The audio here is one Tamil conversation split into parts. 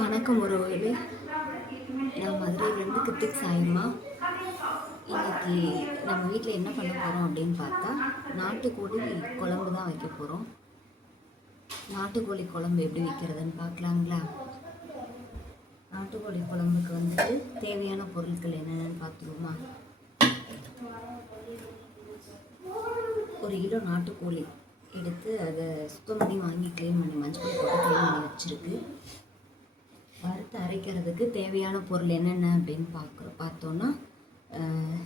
வணக்கம் உறவுகளே. நான் மதுரையிலேருந்து கிருத்திக் சாயம்மா. இன்னைக்கு நம்ம வீட்டில் என்ன பண்ண போகிறோம் அப்படின்னு பார்த்தா, நாட்டுக்கோழி குழம்பு தான் வைக்க போகிறோம். நாட்டுக்கோழி குழம்பு எப்படி வைக்கிறதுன்னு பார்க்கலாங்களா? நாட்டுக்கோழி குழம்புக்கு வந்துட்டு தேவையான பொருட்கள் என்னென்னு பார்த்துருவோமா? 1 கிலோ நாட்டுக்கோழி எடுத்து அதை சுத்தம் பண்ணி வாங்கி க்ளீன் பண்ணி மஞ்சள் போட்டு க்ளீன் பண்ணி வச்சுருக்கு. வறுத்து அரைக்கிறதுக்கு தேவையான பொருள் என்னென்ன அப்படின்னு பார்த்தோன்னா,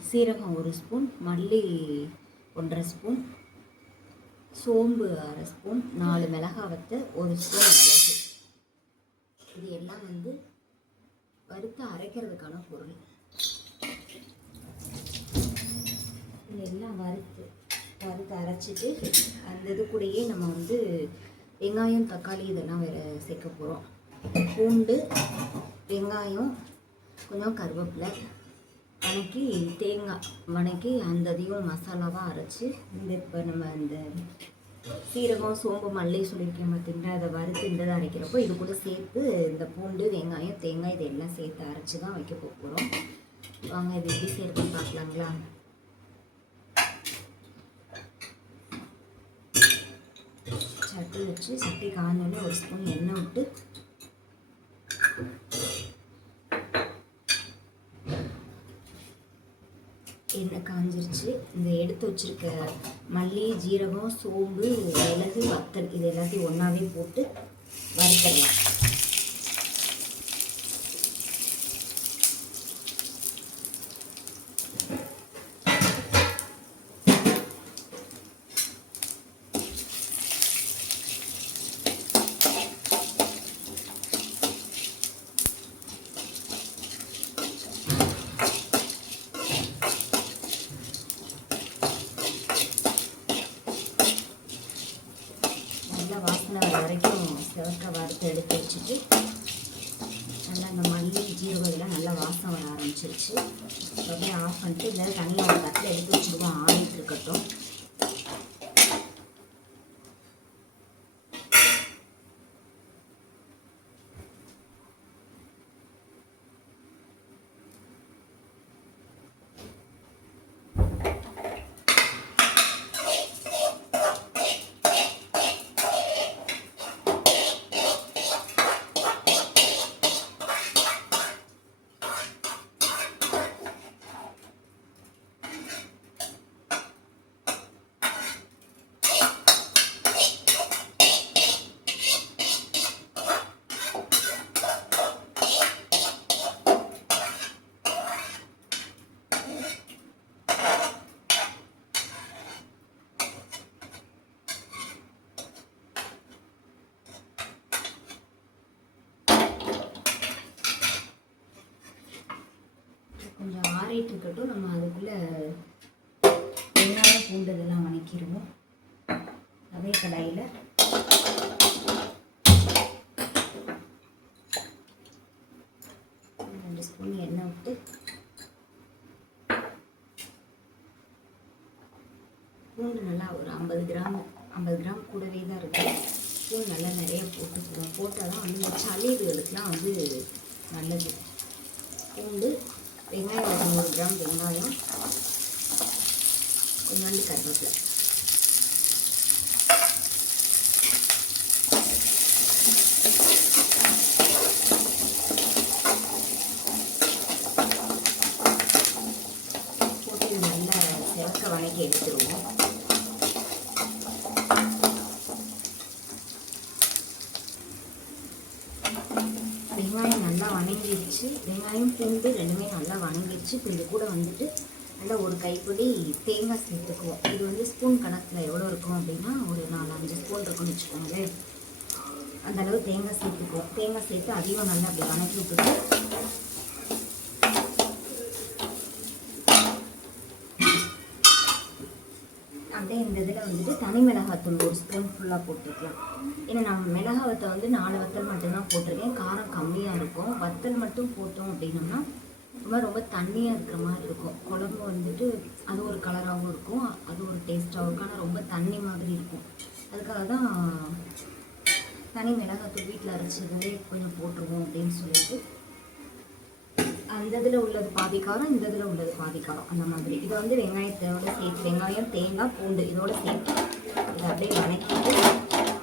சீரகம் 1 ஸ்பூன், மல்லி 1.5 ஸ்பூன், சோம்பு 1/2 ஸ்பூன், 4 மிளகாய் வத்த, 1 ஸ்பூன் மிளகு. இது எல்லாம் வந்து வறுத்து அரைக்கிறதுக்கான பொருள். இதெல்லாம் வறுத்து அரைச்சிட்டு அந்த இது கூடயே நம்ம வந்து வெங்காயம், தக்காளி இதெல்லாம் வேறு சேர்க்க போகிறோம். பூண்டு, வெங்காயம், கொஞ்சம் கருவேப்பிலை வணக்கி, தேங்காய் வணக்கி அந்த இதையும் மசாலாவாக அரைச்சி இப்போ நம்ம இந்த சீரகம், சோம்பு, மல்லி சொல்லியிருக்கேன் பார்த்திங்களா, அதை வறுத்து இந்த இதை அரைக்கிறப்போ இது கூட சேர்த்து இந்த பூண்டு, வெங்காயம், தேங்காய் இதெல்லாம் சேர்த்து அரைச்சி தான் வைக்க போகிறோம். வாங்க இது எப்படி சேர்த்து பார்க்கலாங்களா? சட்டி வச்சு சட்டி காஞ்சோடனே 1 ஸ்பூன் எண்ணெய் விட்டு எண்ணெய் காஞ்சிருச்சு. இந்த எடுத்து வச்சுருக்க மல்லி, ஜீரகம், சோம்பு, மிளகு, வத்தல் இது எல்லாத்தையும் ஒன்றாவே போட்டு வறுத்தரலாம். வாசனை வர வரைக்கும் சிவக்க வறுத்து எடுத்து வச்சுட்டு நல்லா இந்த மல்லி, ஜீரகம் இதெல்லாம் நல்லா வாசனை வர ஆரம்பிச்சிருச்சு. அப்படியே ஆஃப் பண்ணிட்டு இல்லை தனியாக ஒரு தட்டில் எடுத்து வச்சுருவோம், ஆடிட்டு இருக்கட்டும். கொஞ்சம் ஆறிட்டு இருக்கட்டும். நம்ம அதுக்குள்ளே வெங்காயம், பூண்டு இதெல்லாம் வணக்கிடுவோம். அதே கடாயில் ரெண்டு ஸ்பூன் எண்ணெய் விட்டு பூண்டு நல்லா ஒரு 50 கிராம் கூடவே தான் இருக்குது. பூண்டு நல்லா நிறைய போட்டுக்கிறோம். போட்டால் தான் வந்து இந்த சளிகளுக்கெலாம் வந்து நல்லது. பூண்டு, வெங்காயம் ஒரு 100 கிராம் வெங்காயம், கொஞ்சோண்டு கருவேப்பிலை, போட்டு நல்லா சிவக்க வணக்கி எடுத்துருவோம். வெங்காயம் நல்லா வணங்கிடுச்சு. வெங்காயம், பூண்டு ரெண்டுமே நல்லா வணங்கிடுச்சு. இப்போ இது கூட வந்துட்டு நல்லா ஒரு கைப்பிடி தேங்காய் சேர்த்துக்குவோம். இது வந்து ஸ்பூன் கணக்கில் எவ்வளோ இருக்கும் அப்படின்னா ஒரு 4-5 ஸ்பூன் இருக்குன்னு வச்சுக்கோங்களேன். அந்தளவு தேங்காய் சேர்த்துக்குவோம். தேங்காய் சேர்த்து அதையும் நல்லா அப்படி வணக்கி விட்டுட்டு அப்படியே இந்த இதில் வந்துட்டு தனி மிளகாத்தூள் 1 ஸ்பூன் ஃபுல்லாக போட்டுக்கலாம். ஏன்னா நம்ம மிளகாவத்தை வந்து 4 வத்தல் மட்டும்தான் போட்டிருக்கேன். காரம் கம்மியாக இருக்கும். வத்தல் மட்டும் போட்டோம் அப்படின்னோம்னா ரொம்ப தண்ணியாக இருக்கிற மாதிரி இருக்கும். குழம்பு வந்துட்டு அது ஒரு கலராகவும் இருக்கும், அது ஒரு டேஸ்ட்டாகவும் இருக்கும். ஆனால் ரொம்ப தண்ணி மாதிரி இருக்கும். அதுக்காக தான் தனி மிளகாத்தூள் வீட்டில் அரைச்சதே கொஞ்சம் போட்டுருவோம் அப்படின்னு சொல்லிட்டு அந்த இதில் உள்ளது பாதி காரம், இந்த இதில் உள்ளது பாதி காரம், அந்த மாதிரி. இதை வந்து வெங்காயத்தோட சேர்த்து, வெங்காயம் தேங்காய் பூண்டு இதோட சேர்த்து இதை அப்படியே வதக்கிட்டு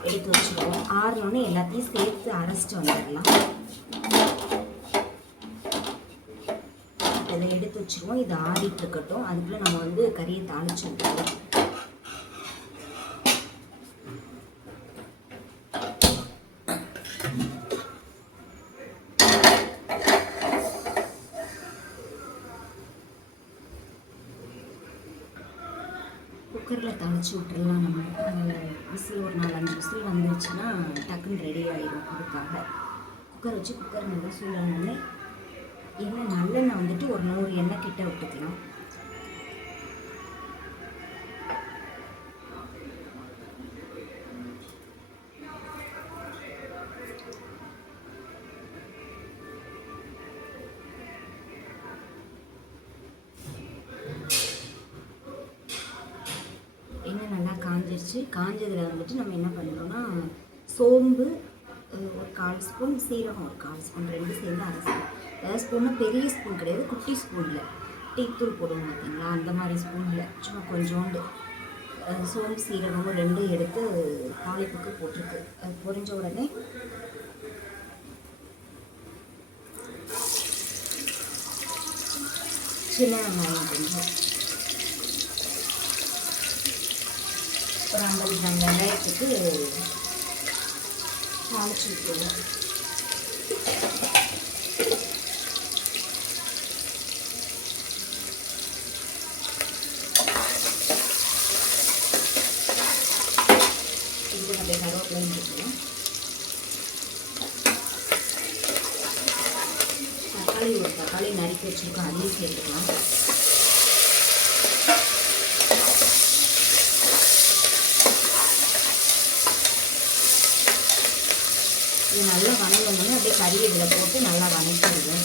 எடுத்து வச்சுருவோம். ஆறுனோடனே எல்லாத்தையும் சேர்த்து அரைச்சிட்டு வந்துடலாம். இதை எடுத்து வச்சுருவோம். இது ஆறிட்டு இருக்கட்டும். அதுக்குள்ளே நம்ம வந்து கறியை தாளிச்சு விட்டுருவோம். குக்கரில் தாளித்து விட்டுடலாம். நம்ம விசில் ஒரு 4-5 விசில் வந்துருச்சுன்னா டக்குன்னு ரெடி ஆகிடும். அதுக்காக குக்கர் வச்சு குக்கர் நல்லா சூடானோடனே எண்ணெய் நல்லெண்ணெய் வந்துட்டு ஒரு 100 எண்ணெய் கிட்ட விட்டுக்கலாம். எண்ணெய் நல்லா காஞ்சிருச்சு. காஞ்சதில் வந்துட்டு நம்ம என்ன பண்ணுறோன்னா சோம்பு ஒரு 1/4 ஸ்பூன், சீரகம் ஒரு 1/4 ஸ்பூன், 2 சேர்ந்து அரைச்சிடும். அதாவது ஸ்பூன்னா பெரிய ஸ்பூன் கிடையாது, குட்டி ஸ்பூனில் டீத்தூள் போடுவோம் பார்த்தீங்களா, அந்த மாதிரி ஸ்பூனில் சும்மா கொஞ்சோண்டு சோம்பு சீரகம் 2 எடுத்து தாளிப்புக்கு போட்டிருக்கு. அது பொரிஞ்ச உடனே சின்ன வெங்காயம் கொஞ்சம் ஒரு 50 கிராம் வெங்காயத்துக்கு தாளிச்சு விட்டுருவோம். இது அப்படியே கருவேப்பிலையும் போட்டுருவோம். ஒரு தக்காளி நறுக்கி வச்சுருக்கோம், அதையும் சேர்த்துக்கலாம். இது நல்லா வணங்கணும்னு அப்படியே கறி இதில் போட்டு நல்லா வணக்கிடுவேன்.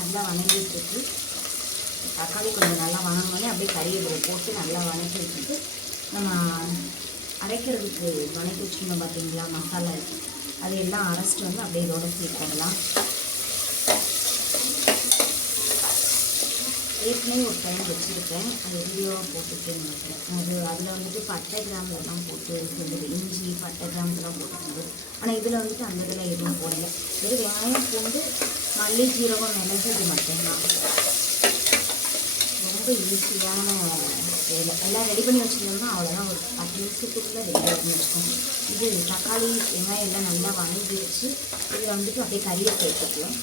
நல்லா வணங்கிட்டு இருக்கு. தக்காளி கொஞ்சம் நல்லா வணங்கினோடனே அப்படியே கறி இதில் போட்டு நல்லா வணக்கி வச்சுட்டு நம்ம அரைக்கிறதுக்கு வணக்கி வச்சுக்கணும் பார்த்தீங்களா மசாலா, அது எல்லாம் அரைச்சிட்டு வந்து அப்படியே இதோட சேர்த்துடலாம். ஏற்கனவே ஒரு டைம் வச்சுருக்கேன், அது வீடியோவாக போட்டுருக்கேன்னு நினைக்கிறேன். அதில் வந்துட்டு பட்டை கிராம்பெல்லாம் போட்டு இருந்தது, இஞ்சி பட்டை கிராம்பெல்லாம் போட்டுருந்தது. ஆனால் இதில் வந்துட்டு அந்த இதில் எதுவும் போடல. வெறும் வெங்காயம் பூண்டு மல்லி ஜீரகம் மிளகு இது மட்டும்தான். ரொம்ப ஈஸியான வேலை. எல்லாம் ரெடி பண்ணி வச்சுருந்தோம்னா அவ்வளோதான், ஒரு 10 நிமிஷத்துக்குள்ளே ரெடி பண்ணி வச்சுக்கோங்க. இது தக்காளி வெங்காயம் எல்லாம் நல்லா வணங்கிடுச்சு. இதில் வந்துட்டு அப்படியே கறியை சேர்த்துக்குவோம்.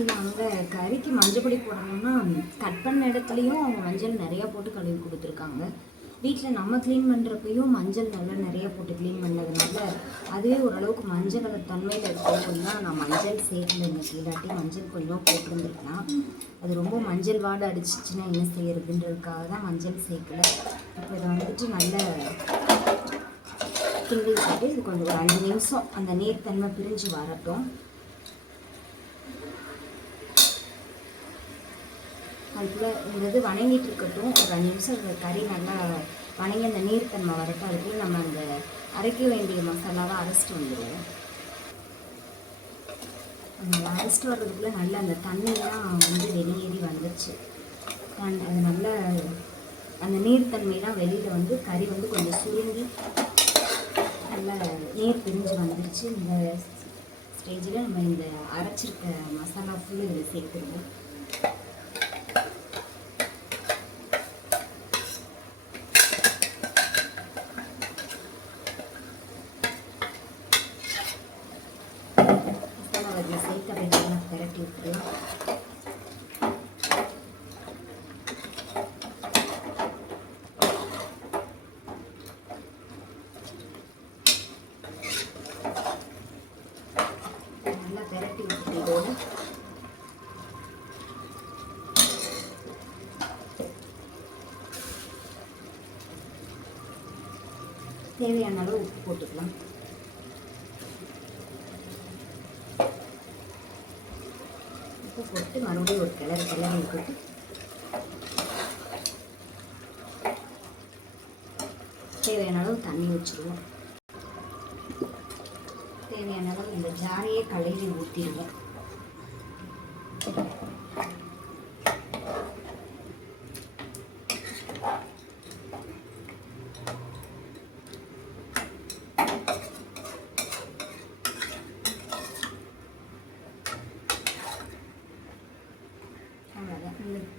இது அங்கே கறிக்கு மஞ்சள் பொடி போடணும்னா கட் பண்ண இடத்துலையும் அவங்க மஞ்சள் நிறையா போட்டு கழுவி கொடுத்துருக்காங்க. வீட்டில் நம்ம க்ளீன் பண்ணுறப்பையும் மஞ்சள் நல்லா நிறையா போட்டு க்ளீன் பண்ணதுனால அதுவே ஓரளவுக்கு மஞ்சள் கலர் தன்மையில் இருக்கணும்னா நான் மஞ்சள் சேர்க்கல. இன்னைக்கு இல்லாட்டி மஞ்சள் கொஞ்சம் போட்டுருந்துருக்கலாம். அது ரொம்ப மஞ்சள் வாடை அடிச்சிச்சுன்னா என்ன செய்யறதுன்றதுக்காக தான் மஞ்சள் சேர்க்கலை. இப்போ இதை வந்துட்டு நல்ல கிண்டி விட்டுட்டு இது கொஞ்சம் ஒரு 5 நிமிஷம் அந்த நீர்த்தன்மை பிரிஞ்சு வரட்டும். அதுக்குள்ளே இந்த இது வணங்கிட்டு இருக்கட்டும். ஒரு 5 நிமிஷம் கறி நல்லா வணங்கி அந்த நீர்த்தன்மை வரட்டும். அதுக்குள்ளே நம்ம அந்த அரைக்க வேண்டிய மசாலாவை அரைச்சிட்டு வந்துடுவோம். அந்த அரைச்சிட்டு வர்றதுக்குள்ளே நல்லா அந்த தண்ணியெலாம் வந்து வெளியேறி வந்துடுச்சு. அது நல்ல அந்த நீர்த்தன்மையெலாம் வெளியில் வந்து கறி வந்து கொஞ்சம் சுருங்கி நல்லா நீர் பிரிஞ்சு வந்துடுச்சு. இந்த ஸ்டேஜில் நம்ம இந்த அரைச்சிருக்க மசாலா ஃபுல்லு இதில் சேர்த்துருவோம். மசாலா அதில் சேர்த்து அப்படியே நல்லா பரட்டி விட்டுருவோம். தேவையான அளவு உப்பு போட்டுக்கலாம். உப்பு போட்டு மறுபடியும் ஒரு கிளறி விட்டுட்டு தேவையான அளவு தண்ணி வச்சுருவோம். தேவையான அளவு இந்த ஜாரையே கழுவி ஊற்றிடுவோம்.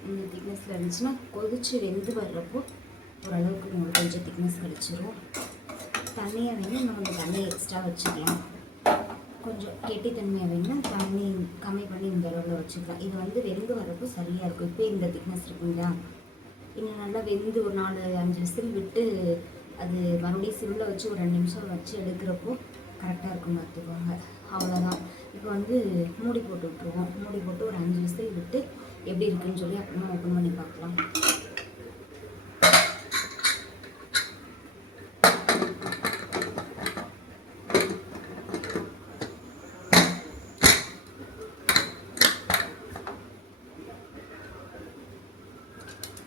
இந்த திக்னஸில் இருந்துச்சுன்னா கொதிச்சு வெந்து வர்றப்போ ஓரளவுக்கு உங்களுக்கு கொஞ்சம் திக்னஸ் கிடச்சிரும். தண்ணியை வேணும் நம்ம இந்த தண்ணியை எக்ஸ்ட்ரா வச்சுக்கலாம். கொஞ்சம் கெட்டித்தன்மையாக வேணும்னா தண்ணி கம்மி பண்ணி இந்த அளவில் வச்சுக்கலாம். இது வந்து வெந்து வரப்போ சரியாக இருக்கும். இப்போ இந்த திக்னஸ் இருக்குங்களா, இன்னும் நல்லா வெந்து ஒரு 4-5 விசில் விட்டு அது மறுபடியும் சிம்மில் வச்சு ஒரு 2 நிமிஷம் வச்சு எடுக்கிறப்போ கரெக்டாக இருக்கும் பார்த்துக்கோங்க. அவ்வளோதான். இப்போ வந்து மூடி போட்டு விட்டுருவோம். மூடி போட்டு ஒரு 5 விசில் விட்டு எப்படி இருக்குன்னு சொல்லி அப்புறமா ஓப்பன் பண்ணி பார்க்கலாம்.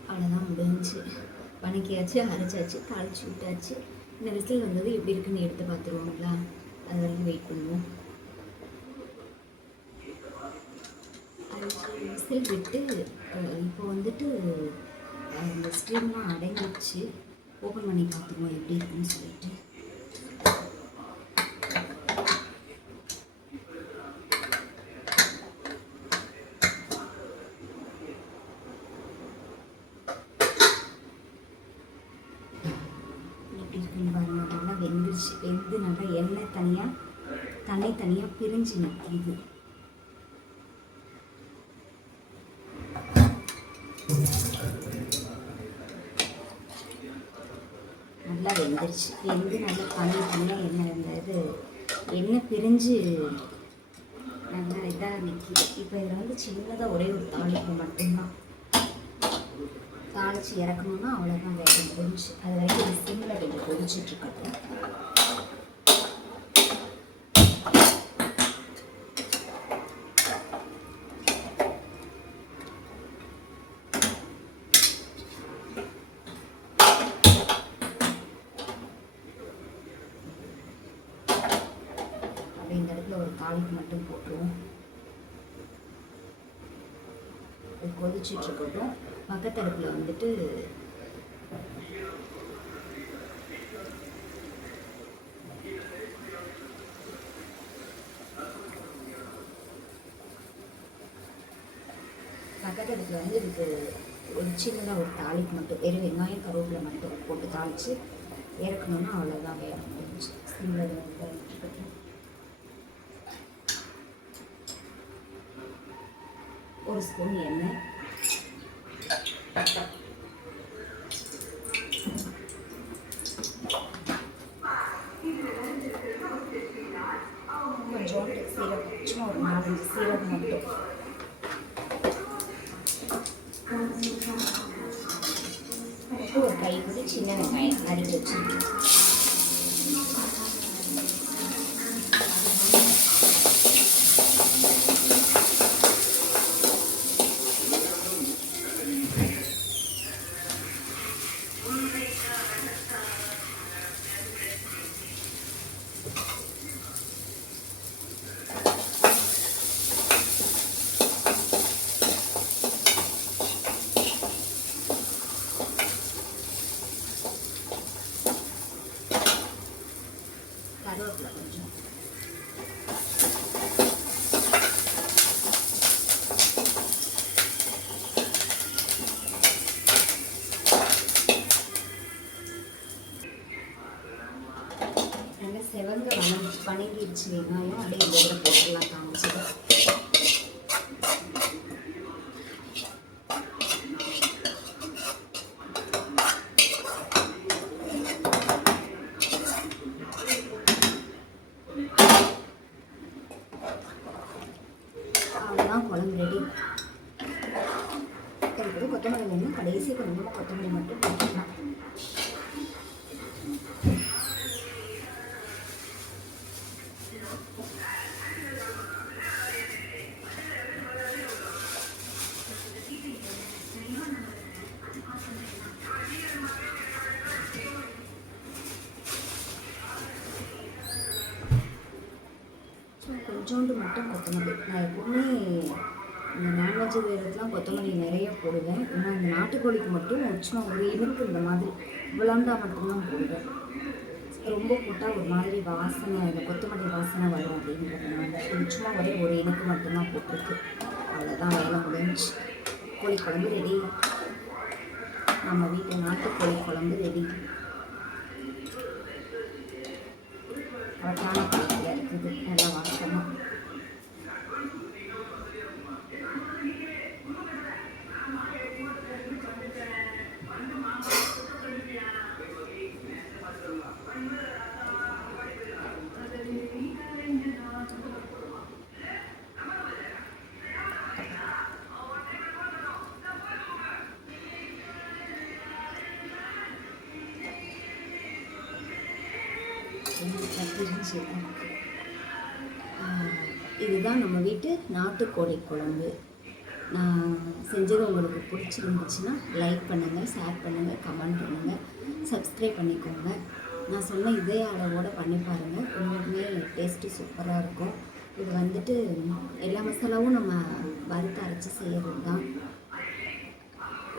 அவ்வளோதான், முடிஞ்சு. வணக்கியாச்சு, அரைச்சாச்சு, தாளிச்சு விட்டாச்சு. இந்த விசில் வந்தது எப்படி இருக்குன்னு எடுத்து பார்த்துருவோங்களா? அது வரைக்கும் வெயிட் பண்ணுவோம். 5 விசில் விட்டு இப்போ வந்துட்டு இந்த ஸ்டீம்லாம் அடங்கிடுச்சு. ஓப்பன் பண்ணி பார்த்துருவோம் எப்படி இருக்குன்னு சொல்லிட்டு. எப்படி இருக்குன்னு பாருங்க. நல்லா வெந்துருச்சு. வெந்து நல்லா எண்ணெய் தனியாக தண்ணி தனியாக பிரிஞ்சு நிற்கிது. நல்லா வெந்துருச்சு. வெந்து நல்லா தனியாக எண்ணெய் பிரிஞ்சு நல்லா இதாக நிற்கிது. இப்போ இதில் வந்து சின்னதாக ஒரே ஒரு தாளிப்பு மட்டும்தான். தாளித்து இறக்கணுன்னா அவ்வளோதான், வேக முடிஞ்சு. அது வரைக்கும் சிம்மில் கொஞ்சம் கொதிச்சுட்ருக்கட்டும். இந்த இடத்துல ஒரு தாளிப்பு மட்டும் போட்டுருவோம். அது கொதிச்சுட்ருக்கட்டும். பக்கத்தடுப்பில் வந்துட்டு வந்து இதுக்கு ஒரு சின்னதாக ஒரு தாளிப்பு மட்டும், வெறும் வெங்காயம் கருவேப்பிலை மட்டும் போட்டு தாளித்து இறக்கணுன்னா அவ்வளோதான், வேக முடிஞ்சு. சிம்மில் ஒரு ஸ்பூன் எண்ணெய், கொஞ்சோண்டு சீரகம், சும்மா ஒரு 4-5 சீரகம் மட்டும், ஒரு கைப்பிடி சின்ன வெங்காயம் நறுக்கி வச்சுருக்கேன். அவ்வளோதான் குழம்பு ரெடி. அதுக்கு கொத்தமல்லி வேணும், கடைசி கொஞ்சமாக கொத்தமல்லி மட்டும் போட்டுக்கலாம். கொஞ்சோண்டு மட்டும் கொத்தமல்லி. நான் எப்பவுமே இந்த நான்வெஜ் வேறதுலாம் கொத்தமல்லி நிறைய போடுவேன். ஆனால் இந்த நாட்டுக்கோழிக்கு மட்டும் சும்மா ஒரு இனிப்பு இந்த மாதிரி விளந்தா மட்டும்தான் போடுவேன். ரொம்ப போட்டால் ஒரு மாதிரி வாசனை, இந்த கொத்தமல்லி வாசனை வரும் அப்படின்றதுனால சும்மா ஒரு இனிப்பு மட்டும்தான் போட்டிருக்கு. அவ்வளோதான், வேலை முடிஞ்சு. கோழி குழம்பு ரெடி. நம்ம வீட்டு நாட்டுக்கோழி குழம்பு ரெடி. அழகான குழம்புல இருக்குது, நல்லா வாசமாக. இதுதான் நம்ம வீட்டு நாட்டுக்கோழி குழம்பு. நான் செஞ்சது உங்களுக்கு பிடிச்சிருந்துச்சுன்னா லைக் பண்ணுங்கள், ஷேர் பண்ணுங்கள், கமெண்ட் பண்ணுங்கள், சப்ஸ்கிரைப் பண்ணிக்கோங்க. நான் சொன்ன இதே அளவோடு பண்ணி பாருங்கள், உங்களுக்குமே டேஸ்ட்டு சூப்பராக இருக்கும். இது வந்துட்டு எல்லா மசாலாவும் நம்ம வறுத்து அரைச்சி செய்கிறது தான்.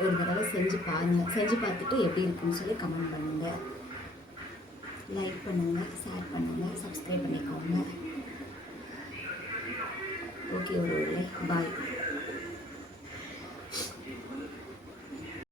ஒரு தடவை செஞ்சு பாருங்கள். செஞ்சு பார்த்துட்டு எப்படி இருக்குன்னு சொல்லி கமெண்ட் பண்ணுங்கள். லைக் பண்ணுங்கள், ஷேர் பண்ணுங்கள், சப்ஸ்கிரைப் பண்ணிக்கோங்க. ஓகே, ஒரு பாய்.